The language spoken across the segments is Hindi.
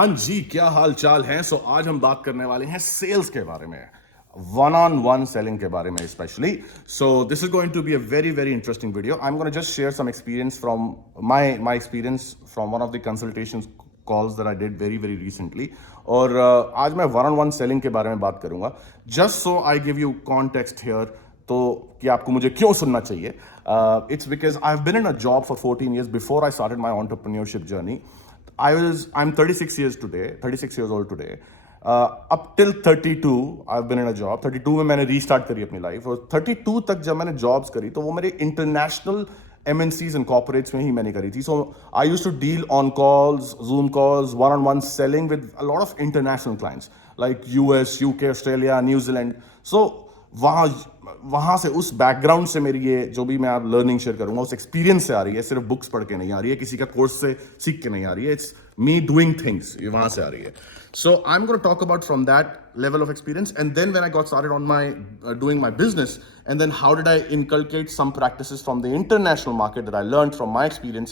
हाँ जी, क्या हाल चाल है। आज हम बात करने वाले हैं सेल्स के बारे में, वन ऑन वन सेलिंग के बारे में specially. This is going to be a very very interesting video. I am gonna just share some experience from my experience from one of the consultation calls that I did very very recently. और आज मैं वन ऑन वन सेलिंग के बारे में बात करूंगा. Just so I give you context here, तो कि आपको मुझे क्यों सुनना चाहिए. It's because I have been in a job for 14 years before I started my entrepreneurship journey. I'm 36 years today, 36 years old today. Up till 32 I've been in a job. 32 में मैंने रीस्टार्ट करी अपनी लाइफ, और 32 तक जब मैंने जॉब्स करी तो वो मेरे इंटरनेशनल MNCs एंड कॉर्पोरेट्स में ही मैंने करी थी. So I use to deal on calls, Zoom calls, one on one selling with a lot of international clients like US, UK, Australia, New Zealand. So वहाँ से, उस बैकग्राउंड से मेरी ये जो भी मैं आप लर्निंग शेयर करूंगा उस एक्सपीरियंस से आ रही है. सिर्फ बुक्स पढ़ के नहीं आ रही है, किसी का कोर्स से सीख के नहीं आ रही है. इट्स मी डूइंग थिंग्स, ये वहाँ से आ रही है. So I am gonna talk about from that level of experience, and then when I got started on my doing my business, and then how did I inculcate some practices from the international market that I learned from my experience,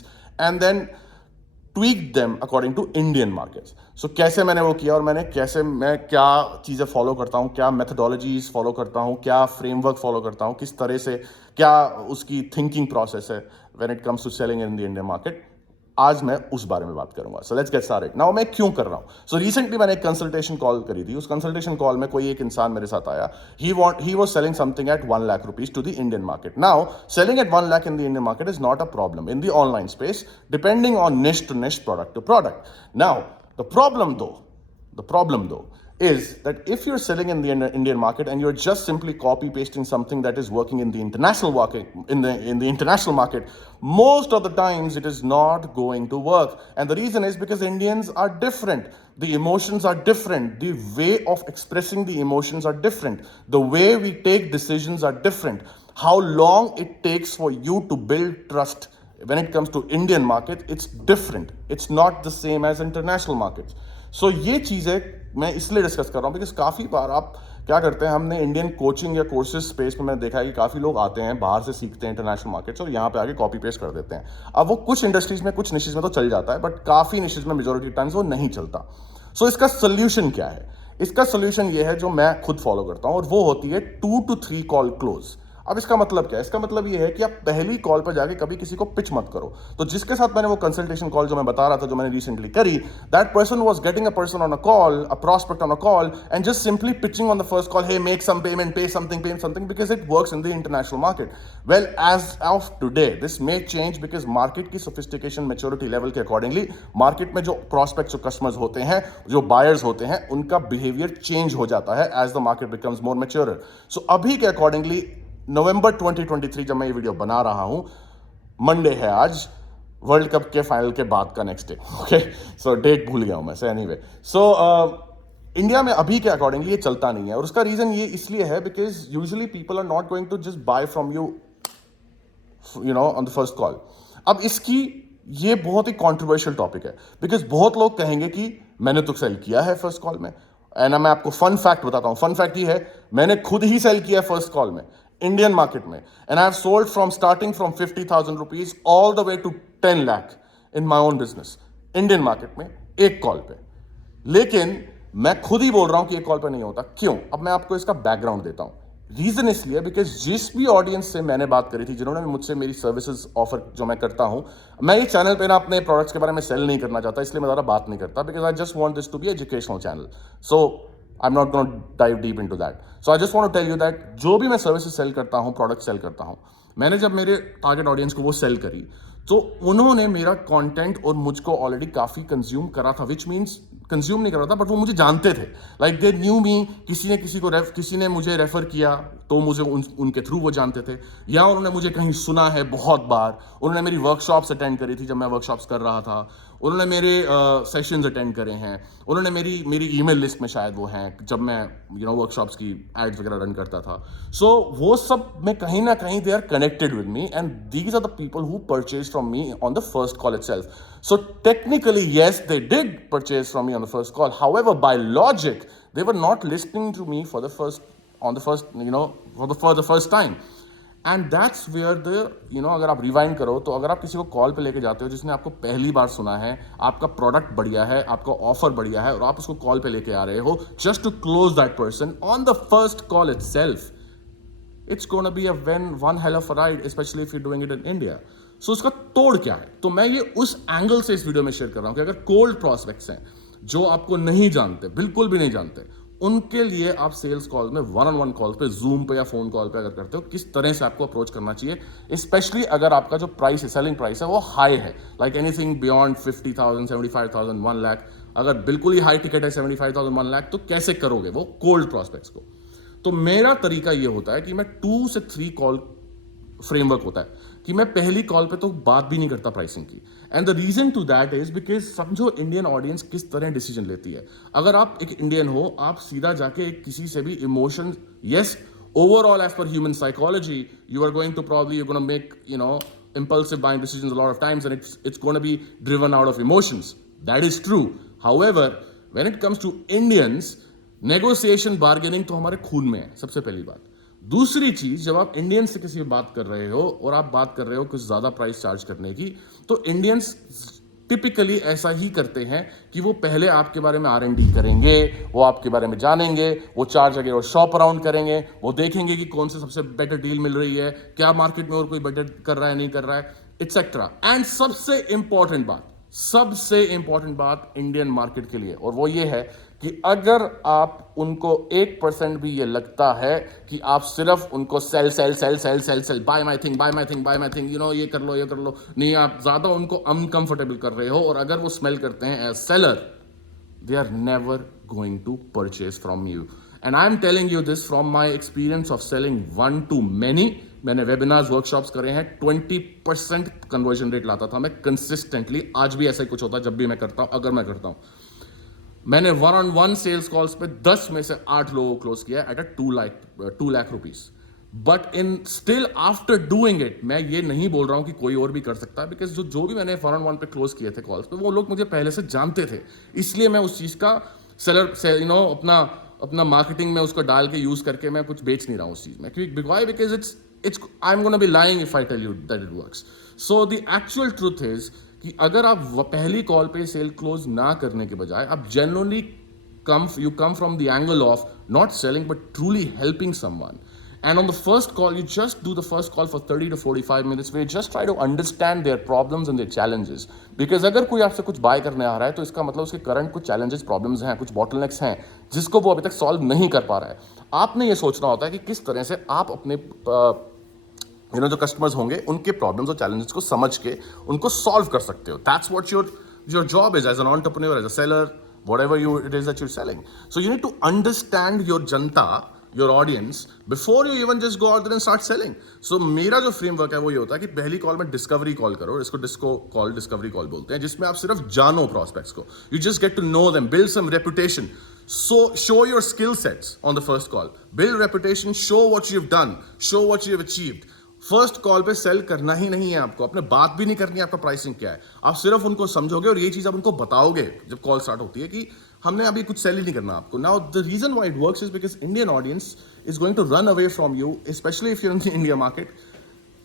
and then tweak them according to Indian markets. So कैसे मैंने वो किया, और मैं क्या चीज़ें फॉलो करता हूँ, क्या मेथडोलॉजीज फॉलो करता हूँ, क्या फ्रेमवर्क फॉलो करता हूँ, किस तरह से, क्या उसकी थिंकिंग प्रोसेस है when it comes to selling in the Indian market. आज मैं उस बारे में बात करूंगा. So let's get started. Now मैं क्यों कर रहा हूं. सो रिसेंटली मैंने एक कंसल्टेशन कॉल करी थी. उस कंसल्टेशन कॉल में कोई एक इंसान मेरे साथ आया. He was selling something at 1 lakh rupees to the Indian market. Now selling at 1 lakh in the Indian market is not a problem in the online space, depending on niche to niche, product to product. Now the problem though is that if you're selling in the Indian market and you're just simply copy pasting something that is working in the international market, in the international market, most of the times it is not going to work. And the reason is because Indians are different. The emotions are different. The way of expressing the emotions are different. The way we take decisions are different. How long it takes for you to build trust when it comes to Indian market, it's different. It's not the same as international markets. सो ये चीज़ें मैं इसलिए डिस्कस कर रहा हूँ बिकॉज काफ़ी बार आप क्या करते हैं, हमने इंडियन कोचिंग या कोर्सेज स्पेस में मैंने देखा है कि काफ़ी लोग आते हैं बाहर से, सीखते हैं इंटरनेशनल मार्केट्स, और यहाँ पे आके कॉपी पेस्ट कर देते हैं. अब वो कुछ इंडस्ट्रीज में, कुछ निशेज में तो चल जाता है, बट काफ़ी निशेज में मेजोरिटी टाइम्स वो नहीं चलता. सो इसका सोल्यूशन क्या है? इसका सोल्यूशन ये है जो मैं खुद फॉलो करता हूँ, और वो होती है 2 to 3 कॉल क्लोज. अब इसका मतलब क्या है? इसका मतलब ये है कि आप पहली कॉल पर जाके कभी किसी को पिच मत करो. तो जिसके साथ मैंने वो कंसल्टेशन कॉल जो मैं बता रहा था, जो मैंने रिसेंटली करी, that person was getting a person on a call, a prospect on a call, and just simply pitching on the first call, hey make some payment, pay something because it works in the international market. Well, as of today this may change because market की सोफिस्टिकेशन, मैच्योरिटी लेवल के अकॉर्डिंगली मार्केट में जो प्रॉस्पेक्ट्स, जो कस्टमर्स होते हैं, जो बायर्स होते हैं, उनका बिहेवियर चेंज हो जाता है as the market becomes more mature. So अभी के अकॉर्डिंगली नवंबर 2023 जब मैं ये वीडियो बना रहा हूं, मंडे है आज, वर्ल्ड कप के फाइनल के बाद का नेक्स्ट डे. ओके, सो डेट भूल गया हूं मैं. से एनीवे, सो इंडिया में अभी के अकॉर्डिंगली ये चलता नहीं है, और उसका रीजन ये इसलिए है because usually people are not going to just buy from you know on the first call. अब इसकी ये बहुत ही कॉन्ट्रोवर्शियल टॉपिक है बिकॉज बहुत लोग कहेंगे कि मैंने तो सेल किया है फर्स्ट कॉल में. एंड मैं आपको फन फैक्ट बताता हूं. फन फैक्ट ये है, मैंने खुद ही सेल किया फर्स्ट कॉल में इंडियन मार्केट में, and I have sold from starting from 50,000 rupees all the way to 10 lakh in my own business, Indian market में, एक कॉल पे. लेकिन मैं खुद ही बोल रहा हूं कि एक कॉल पे नहीं होता. क्यों? अब मैं आपको इसका बैकग्राउंड देता हूं. रीजन इसलिए बिकॉज जिस भी ऑडियंस से मैंने बात करी थी, जिन्होंने मुझसे मेरी सर्विसेज ऑफर जो मैं करता हूं, मैं ये चैनल पे ना अपने प्रोडक्ट्स के बारे में सेल नहीं करना चाहता, इसलिए मैं ज़्यादा बात नहीं करता, because I just want this to be educational channel. So I'm not going to dive deep into that. So I just want to tell you that जो भी मैं सर्विसेज सेल करता हूँ, प्रोडक्ट सेल करता हूँ, मैंने जब मेरे टारगेट ऑडियंस को वो सेल करी, तो उन्होंने मेरा कंटेंट और मुझको ऑलरेडी काफ़ी कंज्यूम करा था, विच मीन्स कंज्यूम नहीं कर रहा था, बट वो मुझे जानते थे. लाइक दे न्यू मी. किसी ने मुझे रेफर किया तो मुझे उनके थ्रू वो जानते थे, या उन्होंने मुझे कहीं सुना है बहुत बार, उन्होंने मेरी वर्कशॉप्स अटेंड करी थी जब मैं वर्कशॉप्स कर रहा था, उन्होंने मेरे सेशंस अटेंड करे हैं, उन्होंने मेरी ईमेल लिस्ट में शायद वो हैं जब मैं वर्कशॉप्स की एड्स वगैरह रन करता था. सो वो सब में कहीं ना कहीं they are connected with me, and these are the people who purchase from me on the first call itself. So technically, yes, they did purchase from me on the first call. However, by logic, they were not listening to me for the first time. And that's where the अगर आप रिवाइंड करो तो अगर आप किसी को कॉल पे लेके जाते हो जिसने आपको पहली बार सुना है, आपका प्रोडक्ट बढ़िया है, आपका ऑफर बढ़िया है, और आप उसको कॉल पे लेके आ रहे हो just to close that person on the first call itself, it's gonna be a one hell of a ride, specially if you doing it in India. So उसका तोड़ क्या है? तो मैं ये उस एंगल से इस वीडियो में शेयर कर रहा हूं कि अगर कोल्ड प्रोस्पेक्ट्स हैं जो आपको नहीं जानते, बिल्कुल भी नहीं जानते, उनके लिए आप सेल्स कॉल में, वन ऑन वन कॉल पे, जूम पे या फोन कॉल पे अगर करते हो, किस तरह से आपको अप्रोच करना चाहिए, स्पेशली अगर आपका जो प्राइस है, सेलिंग प्राइस है, वो हाई है, लाइक एनीथिंग बियॉन्ड 50,000, 75,000, 1 लाख. अगर बिल्कुल ही हाई टिकट है 75,000, 1 लाख, तो कैसे करोगे वो कोल्ड प्रोस्पेक्ट्स को? तो मेरा तरीका ये होता है कि मैं 2 से 3 कॉल फ्रेमवर्क होता है कि मैं पहली कॉल पे तो बात भी नहीं करता प्राइसिंग की. And the reason to that is because समझो इंडियन ऑडियंस किस तरह डिसीजन लेती है. अगर आप एक इंडियन हो, आप सीधा जाके किसी से भी emotion, yes, overall as per human psychology you are going to probably, you gonna make impulsive buying decisions a lot of times, and it's going to be driven out of emotions. That is true. However, when it comes to Indians, negotiation, bargaining तो हमारे खून में है, सबसे पहली बात. दूसरी चीज, जब आप इंडियन से किसी से बात कर रहे हो और आप बात कर रहे हो कुछ ज्यादा प्राइस चार्ज करने की, तो इंडियंस टिपिकली ऐसा ही करते हैं कि वो पहले आपके बारे में R&D करेंगे, वो आपके बारे में जानेंगे, वो 4 जगह और शॉप अराउंड करेंगे, वो देखेंगे कि कौन से सबसे बेटर डील मिल रही है, क्या मार्केट में और कोई बेटर कर रहा है, नहीं कर रहा है, एक्सेट्रा. एंड सबसे इंपॉर्टेंट बात इंडियन मार्केट के लिए, और वो ये है कि अगर आप उनको 1% भी ये लगता है कि आप सिर्फ उनको sell sell sell sell sell sell, buy my thing, buy my thing, buy my thing, ये कर लो, नहीं, आप ज्यादा उनको अनकंफर्टेबल कर रहे हो, और अगर वो स्मेल करते हैं as seller, they are never going to purchase from you. And I'm telling you this from my experience of selling one to many. मैंने वेबिनार्स, वर्कशॉप्स करे हैं, 20% कन्वर्जन रेट लाता था मैं कंसिस्टेंटली. आज भी ऐसा ही कुछ होता है जब भी मैं करता हूं, अगर मैं करता हूं. मैंने one on one sales calls पे 10 में से 8 लोगों को क्लोज किया at a 2 lakh rupees. But in still after doing it, मैं ये नहीं बोल रहा हूं कि कोई और भी कर सकता है, बिकॉज जो भी मैंने वन ऑन वन पे क्लोज किए थे कॉल्स पे, वो लोग मुझे पहले से जानते थे, इसलिए मैं उस चीज का सेलर अपना मार्केटिंग में उसको डाल के यूज करके मैं कुछ बेच नहीं रहा हूं उस चीज में. Because it's I am gonna be lying if I tell you that it works. So the actual truth is कि अगर आप पहली कॉल पे सेल क्लोज ना करने के बजाय आप genuinely come from the angle of not selling but truly helping someone, and on the first call you just do the first call for 30 to 45 minutes where you just try to understand their problems and their challenges. Because अगर कोई आपसे कुछ बाय करने आ रहा है तो इसका मतलब उसके करंट कुछ challenges, problems हैं, कुछ bottlenecks हैं जिसको वो अभी तक सॉल्व नहीं कर पा रहा है. आपने ये सोचना होता है कि किस तरह से आप अपने जो कस्टमर्स होंगे उनके प्रॉब्लम्स और चैलेंजेस को समझ के उनको सॉल्व कर सकते हो. That's what your job is as an entrepreneur, as a seller, whatever it is that you're selling. So you need to understand your janta, your audience, before you even just go out there and start selling. So मेरा जो फ्रेमवर्क है वो ये होता है कि पहली कॉल में डिस्कवरी कॉल करो, इसको डिस्कवरी कॉल बोलते हैं, जिसमें आप सिर्फ जानो प्रोस्पेक्ट्स को. You just get to know them, build some reputation. So show your skill sets on the first call, build reputation, show what you've done, show what you've achieved. First call पे सेल करना ही नहीं है आपको, अपने बात भी नहीं करनी है आपका प्राइसिंग क्या है, आप सिर्फ उनको समझोगे और ये चीज आप उनको बताओगे जब कॉल स्टार्ट होती है कि हमने अभी कुछ सेल ही नहीं करना आपको. Now the reason why it works is because Indian audience is going to run away from you, specially if you in the India market,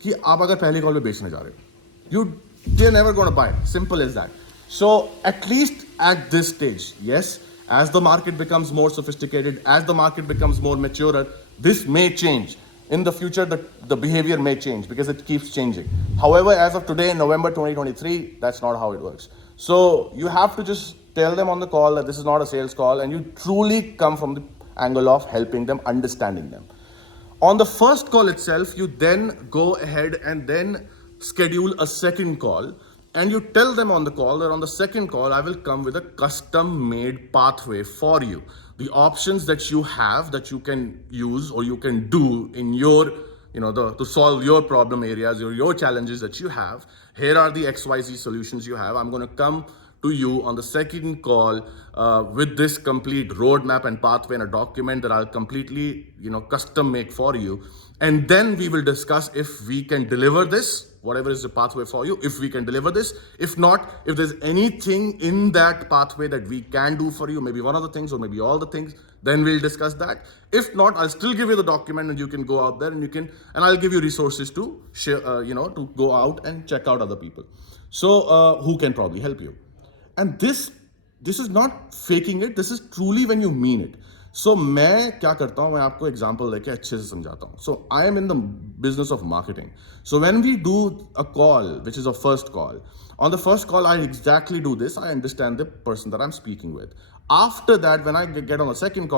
कि आप अगर पहली कॉल पे बेचने जा रहे हो, they are never gonna buy, simple is that. So at least at this stage, yes, as the market becomes more sophisticated, as the market becomes more mature, this may change. In the future, the behavior may change because it keeps changing. However, as of today, November 2023, that's not how it works. So you have to just tell them on the call that this is not a sales call, and you truly come from the angle of helping them, understanding them. On the first call itself, you then go ahead and then schedule a second call. And you tell them on the call that on the second call, I will come with a custom-made pathway for you. The options that you have that you can use or you can do in your, to solve your problem areas or your challenges that you have. Here are the XYZ solutions you have. I'm going to come to you on the second call with this complete roadmap and pathway and a document that I'll completely, custom make for you. And then we will discuss if we can deliver this whatever is the pathway for you, if we can deliver this. If not, if there's anything in that pathway that we can do for you, maybe one of the things or maybe all the things, then we'll discuss that. If not, I'll still give you the document and you can go out there and I'll give you resources to share, to go out and check out other people. So who can probably help you. And this is not faking it, this is truly when you mean it. So मैं क्या करता हूँ, मैं आपको एग्जाम्पल लेके अच्छे से समझाता हूँ. So I am in the business of marketing. So when we do a call, which is a first call, on the first call I exactly do this. I understand the person that I'm speaking with. After that, when I get on the second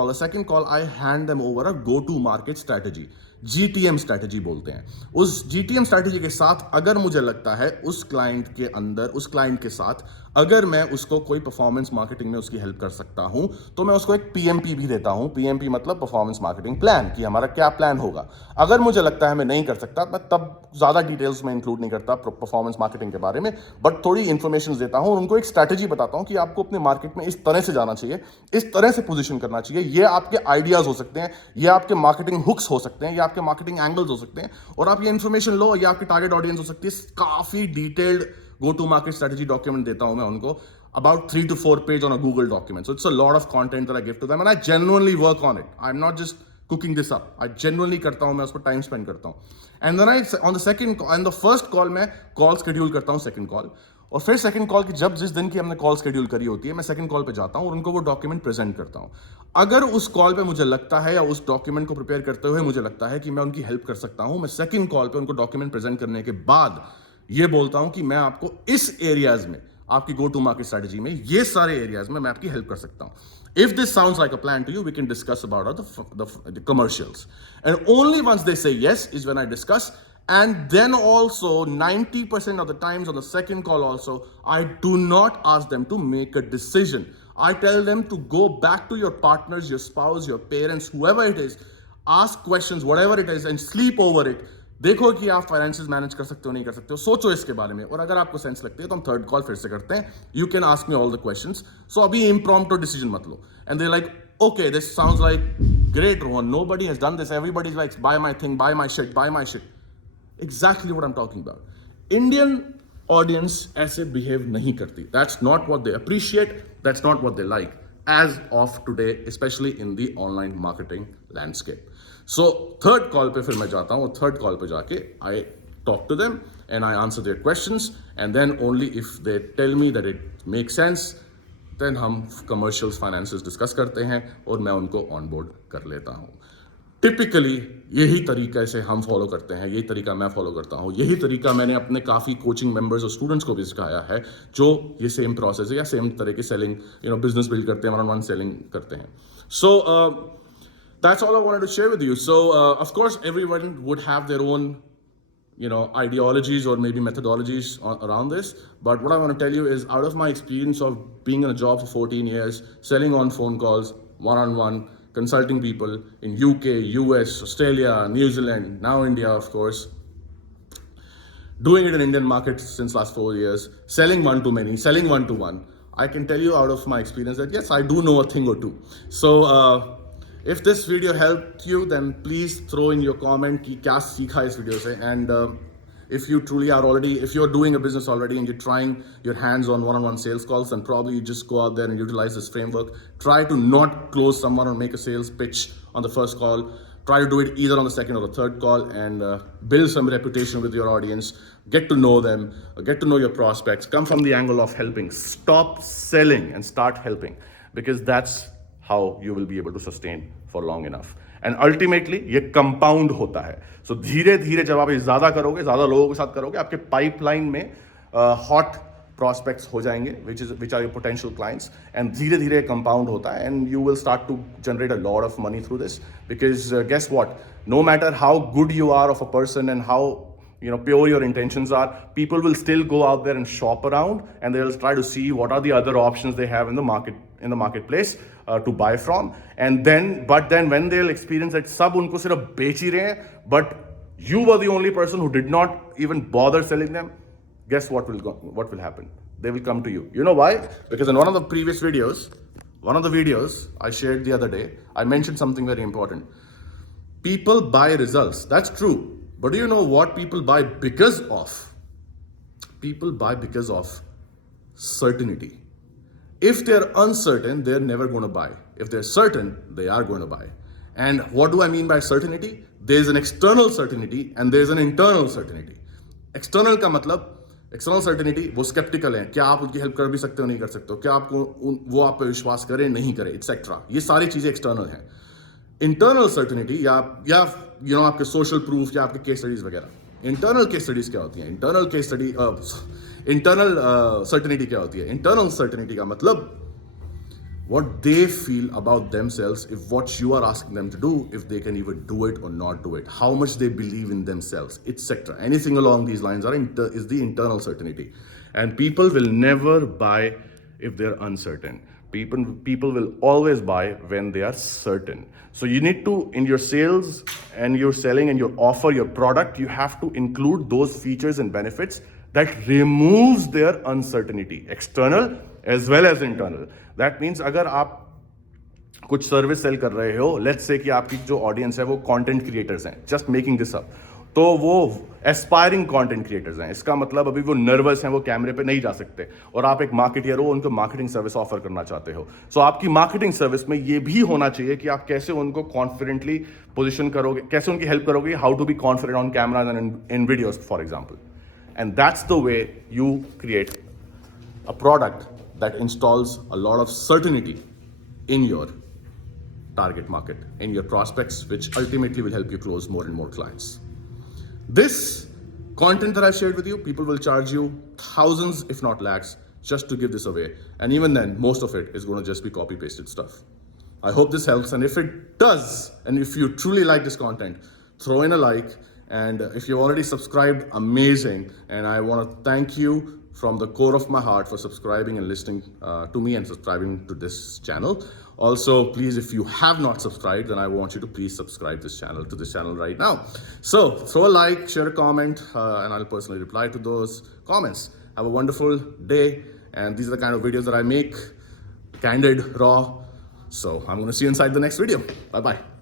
call, I hand them over a go-to-market strategy. GTM strategy बोलते हैं. उस GTM strategy के साथ अगर मुझे लगता है उस क्लाइंट के अंदर, उस क्लाइंट के साथ अगर मैं उसको कोई परफॉर्मेंस मार्केटिंग में उसकी हेल्प कर सकता हूं, तो मैं उसको एक PMP भी देता हूं. PMP मतलब परफॉर्मेंस मार्केटिंग प्लान, कि हमारा क्या प्लान होगा. अगर मुझे लगता है मैं नहीं कर सकता, मैं तब ज़्यादा डिटेल्स में इंक्लूड नहीं करता परफॉर्मेंस मार्केटिंग के बारे में, बट थोड़ी इन्फॉर्मेशन देता हूं और उनको एक स्ट्रैटेजी बताता हूं कि आपको अपने मार्केट में इस तरह से जाना चाहिए, इस तरह से पोजीशन करना चाहिए. ये आपके आइडियाज़ हो सकते हैं, ये आपके मार्केटिंग हुक्स हो सकते हैं, ये आपके मार्केटिंग एंगल्स हो सकते हैं, और आप ये इन्फॉर्मेशन लो. ये आपकी टारगेट ऑडियंस हो सकती है. काफ़ी detailed go to market strategy document देता हूं मैं उनको, about 3 to 4 page on a Google document. So it's a lot of content that I give to them and I genuinely work on it. I'm not just cooking this up. I genuinely करता हूँ, मैं उस पर टाइम स्पेंड करता हूँ. And then on the second and the first call मैं कॉल शेड्यूल करता हूँ, सेकंड कॉल, और फिर सेकंड कॉल की जिस दिन की हमने कॉल शेड्यूल करी होती है, मैं सेकंड कॉल पे जाता हूँ और उनको वो डॉक्यूमेंट प्रेजेंट करता हूँ. अगर उस कॉल पे मुझे लगता है या उस डॉक्यूमेंट को प्रिपेयर करते हुए मुझे लगता है कि मैं उनकी हेल्प कर सकता हूँ, मैं सेकंड कॉल पे उनको डॉक्यूमेंट प्रेजेंट करने के बाद ये बोलता हूँ कि मैं आपको इस एरियाज में, आपकी गो टू मार्केट स्ट्रेटजी में, ये सारे एरियाज में मैं आपकी हेल्प कर सकता हूँ. If this sounds like a plan to you, we can discuss about the commercials. And only once they say yes is when I discuss. And then also 90% of the times on the second call also, I do not ask them to make a decision. I tell them to go back to your partners, your spouse, your parents, whoever it is, ask questions, whatever it is, and sleep over it. देखो कि आप फाइनेंसेस मैनेज कर सकते हो नहीं कर सकते हो, सोचो इसके बारे में, और अगर आपको सेंस लगती है तो हम थर्ड कॉल फिर से करते हैं. You can ask me all the questions. So अभी इम्प्रॉम्प्टू डिसीजन मत लो. And they like, okay this sounds like great Rohan, nobody has done this, everybody is like buy my thing, buy my shit, buy my shit. Exactly what I am talking about. Indian audience ऐसे बिहेव नहीं करती. That's not what they appreciate, that's not what they like as of today, especially in the online marketing landscape. So third call पे फिर मैं जाता हूँ, third call पे जाके I talk to them and I answer their questions, and then only if they tell me that it makes sense, then हम commercials, finances discuss करते हैं और मैं उनको onboard कर लेता हूँ. टिपिकली यही तरीका से हम फॉलो करते हैं, यही तरीका मैं फॉलो करता हूँ, यही तरीका मैंने अपने काफ़ी कोचिंग मेंबर्स और स्टूडेंट्स को भी सिखाया है, जो ये सेम प्रोसेस है या सेम तरह की सेलिंग, बिजनेस बिल्ड करते हैं, वन ऑन वन सेलिंग करते हैं. So that's all I wanted to share with you. So of course everyone would have their own ideologies or maybe methodologies around this, but what I want to tell you is, out of my experience of being in a job for 14 years, selling on phone calls, one-on-one, consulting people in UK, US, Australia, New Zealand, now India, of course, doing it in Indian market since last 4 years, selling one-to-many, selling one-to-one, I can tell you out of my experience that yes, I do know a thing or two. So if this video helped you, then please throw in your comment कि क्या सीखा इस वीडियो से. And if you truly are already, if you're doing a business already and you're trying your hands on one-on-one sales calls, then probably you just go out there and utilize this framework. Try to not close someone or make a sales pitch on the first call. Try to do it either on the second or the third call, and build some reputation with your audience. Get to know them, get to know your prospects. Come from the angle of helping. Stop selling and start helping, because that's how you will be able to sustain for long enough. And ultimately ये कंपाउंड होता है. सो धीरे धीरे जब आप ज़्यादा करोगे, ज़्यादा लोगों के साथ करोगे, आपके पाइपलाइन में हॉट प्रॉस्पेक्ट्स हो जाएंगे, which are your potential clients, and धीरे धीरे कंपाउंड होता है, and you will start to generate a lot of money through this, because guess what, no matter how good you are of a person and how pure your intentions are, people will still go out there and shop around, and they'll try to see what are the other options they have in the marketplace to buy from. And then when they'll experience that सब उनको सिर्फ बेच ही रहे हैं, but you were the only person who did not even bother selling them, guess what will happen? They will come to you. You know why? Because in one of the videos I shared the other day, I mentioned something very important. People buy results. That's true. But do you know what people buy because of? People buy because of certainty. If they're uncertain, they're never going to buy. If they're certain, they are going to buy. And what do I mean by certainty? There's an external certainty and there's an internal certainty. External का मतलब एक्सटर्नल सर्टेनिटी वो स्केप्टिकल है, क्या आप उनकी हेल्प कर भी सकते हो नहीं कर सकते हो, क्या आपको वो आप पे विश्वास करे नहीं करे, एक्सेट्रा, ये सारी चीजें एक्सटर्नल हैं. इंटरनल सर्टेनिटी या आपके सोशल प्रूफ या आपके केस स्टडीज वगैरह. इंटरनल केस स्टडीज क्या होती हैं? इंटरनल सर्टेनिटी क्या होती है? इंटरनल सर्टेनिटी का मतलब what they feel about themselves, if what you are asking them to do, if they can even do it or not do it, how much they believe in themselves, etc. Anything along these lines is the internal certainty. And people will never buy if they're uncertain. People will always buy when they are certain. So you need to, in your sales and your selling and your offer, your product, you have to include those features and benefits that removes their uncertainty, external as well as internal. That means अगर आप कुछ सर्विस सेल कर रहे हो, लेट्स से कि आपकी जो ऑडियंस है वो कंटेंट क्रिएटर्स हैं, जस्ट मेकिंग दिस अप, तो वो एस्पायरिंग कंटेंट क्रिएटर्स हैं. इसका मतलब अभी वो नर्वस हैं, वो कैमरे पे नहीं जा सकते, और आप एक मार्केटियर हो, उनको मार्केटिंग सर्विस ऑफर करना चाहते हो. सो आपकी मार्केटिंग सर्विस में ये भी होना चाहिए कि आप कैसे उनको कॉन्फिडेंटली पोजिशन करोगे, कैसे उनकी हेल्प करोगे, how to be confident on cameras and in videos for example. And that's the way you create a product that installs a lot of certainty in your target market, in your prospects, which ultimately will help you close more and more clients. This content that I've shared with you, people will charge you thousands, if not lakhs, just to give this away. And even then, most of it is going to just be copy-pasted stuff. I hope this helps. And if it does, and if you truly like this content, throw in a like. And if you've already subscribed, amazing. And I want to thank you from the core of my heart for subscribing and listening to me and subscribing to this channel. Also, please, if you have not subscribed, then I want you to please subscribe to this channel right now. So throw a like, share a comment, and I'll personally reply to those comments. Have a wonderful day. And these are the kind of videos that I make, candid, raw. So I'm going to see you inside the next video. Bye-bye.